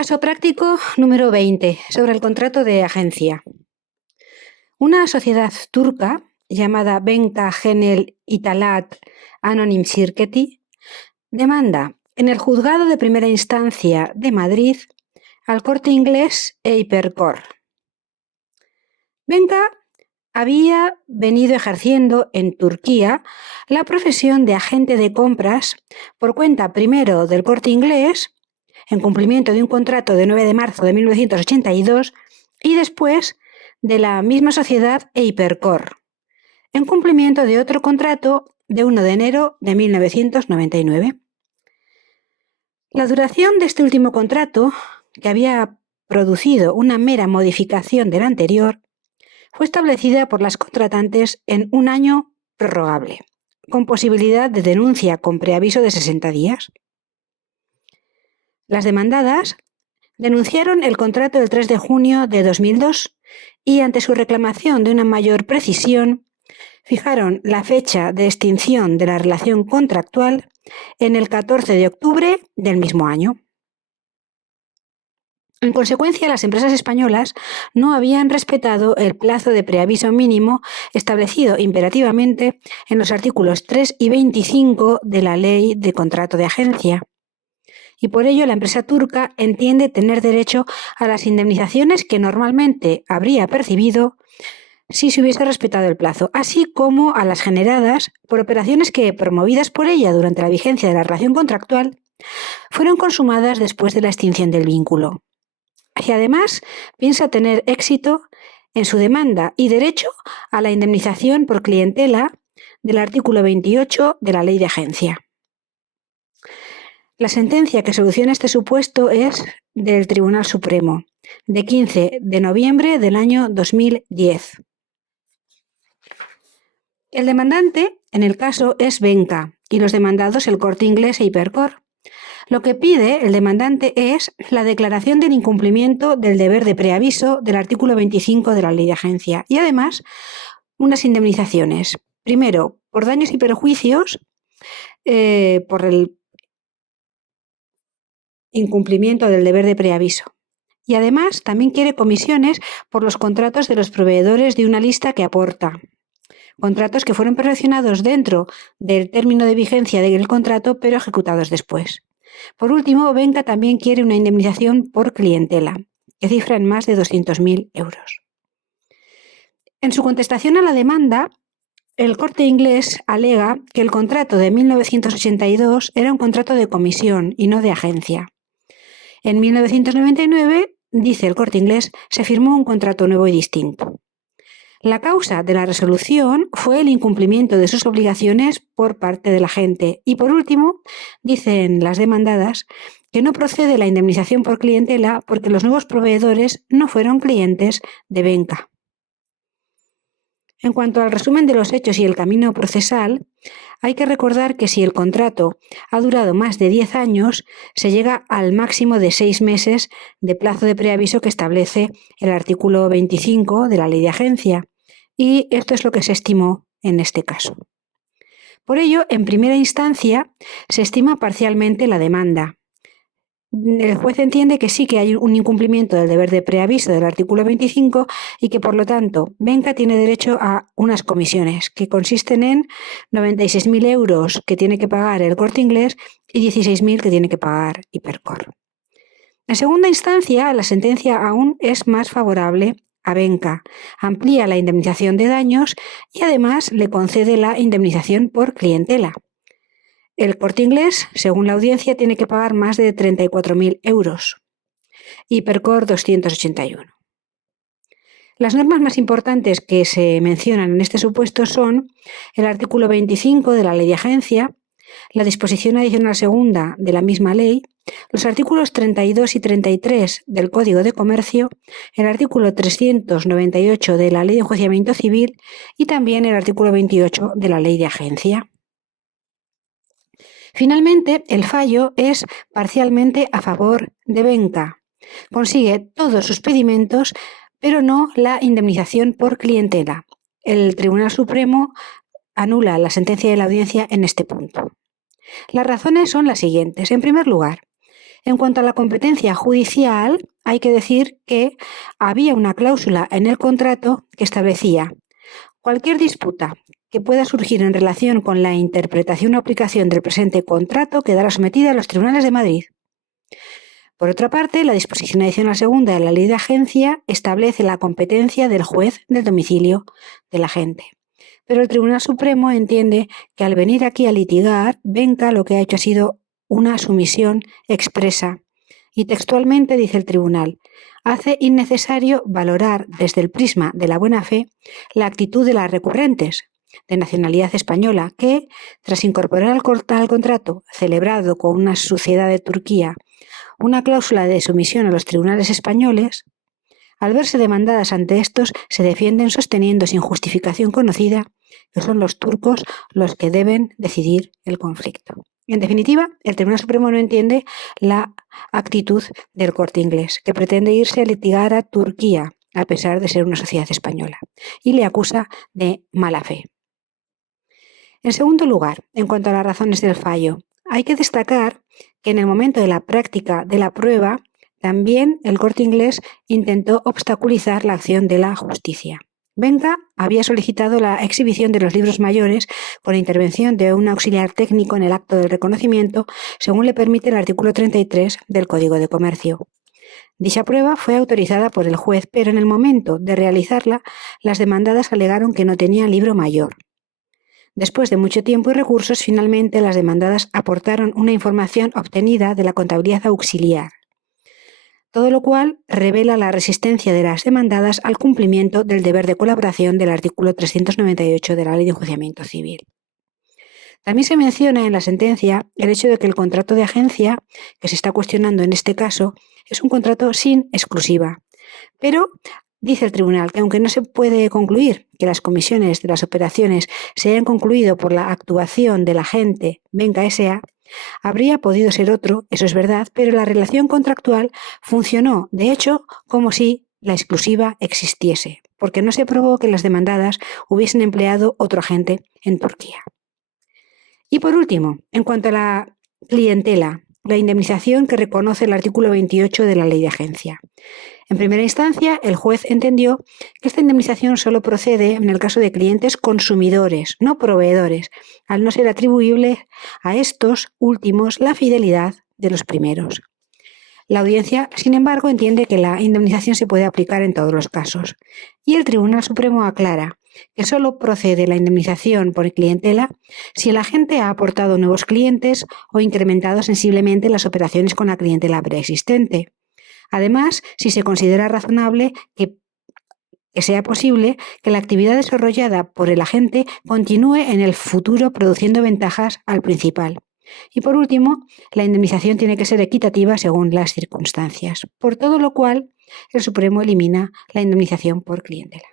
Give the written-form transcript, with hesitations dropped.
Caso práctico número 20 sobre el contrato de agencia. Una sociedad turca llamada Banca Genel İtalat Anonim Şirketi demanda en el juzgado de primera instancia de Madrid al Corte Inglés e Hipercor. Banca había venido ejerciendo en Turquía la profesión de agente de compras por cuenta primero del Corte Inglés, en cumplimiento de un contrato de 9 de marzo de 1982, y después de la misma sociedad e Hipercor, en cumplimiento de otro contrato de 1 de enero de 1999. La duración de este último contrato, que había producido una mera modificación del anterior, fue establecida por las contratantes en 1 año prorrogable, con posibilidad de denuncia con preaviso de 60 días. Las demandadas denunciaron el contrato del 3 de junio de 2002 y, ante su reclamación de una mayor precisión, fijaron la fecha de extinción de la relación contractual en el 14 de octubre del mismo año. En consecuencia, las empresas españolas no habían respetado el plazo de preaviso mínimo establecido imperativamente en los artículos 3 y 25 de la Ley de Contrato de Agencia. Y por ello la empresa turca entiende tener derecho a las indemnizaciones que normalmente habría percibido si se hubiese respetado el plazo, así como a las generadas por operaciones que, promovidas por ella durante la vigencia de la relación contractual, fueron consumadas después de la extinción del vínculo. Y además piensa tener éxito en su demanda y derecho a la indemnización por clientela del artículo 28 de la Ley de Agencia. La sentencia que soluciona este supuesto es del Tribunal Supremo, de 15 de noviembre del año 2010. El demandante, en el caso, es Banca y los demandados el Corte Inglés e Hipercor. Lo que pide el demandante es la declaración del incumplimiento del deber de preaviso del artículo 25 de la Ley de Agencia y además unas indemnizaciones. Primero, por daños y perjuicios por el incumplimiento del deber de preaviso. Y además también quiere comisiones por los contratos de los proveedores de una lista que aporta. Contratos que fueron perfeccionados dentro del término de vigencia del contrato, pero ejecutados después. Por último, Banca también quiere una indemnización por clientela, que cifra en más de 200.000 euros. En su contestación a la demanda, el Corte Inglés alega que el contrato de 1982 era un contrato de comisión y no de agencia. En 1999, dice el Corte Inglés, se firmó un contrato nuevo y distinto. La causa de la resolución fue el incumplimiento de sus obligaciones por parte del agente. Y por último, dicen las demandadas que no procede la indemnización por clientela porque los nuevos proveedores no fueron clientes de Banca. En cuanto al resumen de los hechos y el camino procesal, hay que recordar que si el contrato ha durado más de 10 años, se llega al máximo de 6 meses de plazo de preaviso que establece el artículo 25 de la Ley de Agencia, y esto es lo que se estimó en este caso. Por ello, en primera instancia, se estima parcialmente la demanda. El juez entiende que sí que hay un incumplimiento del deber de preaviso del artículo 25 y que, por lo tanto, Banca tiene derecho a unas comisiones que consisten en 96.000 euros que tiene que pagar el Corte Inglés y 16.000 que tiene que pagar Hipercor. En segunda instancia, la sentencia aún es más favorable a Banca, amplía la indemnización de daños y además le concede la indemnización por clientela. El Corte Inglés, según la audiencia, tiene que pagar más de 34.000 euros. Hipercor 281. Las normas más importantes que se mencionan en este supuesto son el artículo 25 de la Ley de Agencia, la disposición adicional segunda de la misma ley, los artículos 32 y 33 del Código de Comercio, el artículo 398 de la Ley de Enjuiciamiento Civil y también el artículo 28 de la Ley de Agencia. Finalmente, el fallo es parcialmente a favor de Banca. Consigue todos sus pedimentos, pero no la indemnización por clientela. El Tribunal Supremo anula la sentencia de la audiencia en este punto. Las razones son las siguientes. En primer lugar, En cuanto a la competencia judicial, hay que decir que había una cláusula en el contrato que establecía: cualquier disputa que pueda surgir en relación con la interpretación o aplicación del presente contrato quedará sometida a los tribunales de Madrid. Por otra parte, la disposición adicional segunda de la Ley de Agencia establece la competencia del juez del domicilio del agente. Pero el Tribunal Supremo entiende que al venir aquí a litigar, Venca lo que ha hecho ha sido una sumisión expresa. Y textualmente dice el tribunal: hace innecesario valorar desde el prisma de la buena fe la actitud de las recurrentes, de nacionalidad española, que, tras incorporar al contrato celebrado con una sociedad de Turquía una cláusula de sumisión a los tribunales españoles, al verse demandadas ante estos, se defienden sosteniendo sin justificación conocida que son los turcos los que deben decidir el conflicto. En definitiva, el Tribunal Supremo no entiende la actitud del Corte Inglés, que pretende irse a litigar a Turquía, a pesar de ser una sociedad española, y le acusa de mala fe. En segundo lugar, en cuanto a las razones del fallo, hay que destacar que en el momento de la práctica de la prueba, también el Corte Inglés intentó obstaculizar la acción de la justicia. Venca había solicitado la exhibición de los libros mayores con intervención de un auxiliar técnico en el acto del reconocimiento, según le permite el artículo 33 del Código de Comercio. Dicha prueba fue autorizada por el juez, pero en el momento de realizarla, las demandadas alegaron que no tenían libro mayor. Después de mucho tiempo y recursos, finalmente las demandadas aportaron una información obtenida de la contabilidad auxiliar, todo lo cual revela la resistencia de las demandadas al cumplimiento del deber de colaboración del artículo 398 de la Ley de Enjuiciamiento Civil. También se menciona en la sentencia el hecho de que el contrato de agencia, que se está cuestionando en este caso, es un contrato sin exclusiva, pero dice el tribunal que aunque no se puede concluir que las comisiones de las operaciones se hayan concluido por la actuación del agente Venca S.A., habría podido ser otro, eso es verdad, pero la relación contractual funcionó, de hecho, como si la exclusiva existiese, porque no se probó que las demandadas hubiesen empleado otro agente en Turquía. Y por último, en cuanto a la clientela, la indemnización que reconoce el artículo 28 de la Ley de Agencia. En primera instancia, el juez entendió que esta indemnización solo procede en el caso de clientes consumidores, no proveedores, al no ser atribuible a estos últimos la fidelidad de los primeros. La audiencia, sin embargo, entiende que la indemnización se puede aplicar en todos los casos, y el Tribunal Supremo aclara que solo procede la indemnización por clientela si el agente ha aportado nuevos clientes o incrementado sensiblemente las operaciones con la clientela preexistente. Además, si se considera razonable que sea posible que la actividad desarrollada por el agente continúe en el futuro produciendo ventajas al principal. Y por último, la indemnización tiene que ser equitativa según las circunstancias, por todo lo cual el Supremo elimina la indemnización por clientela.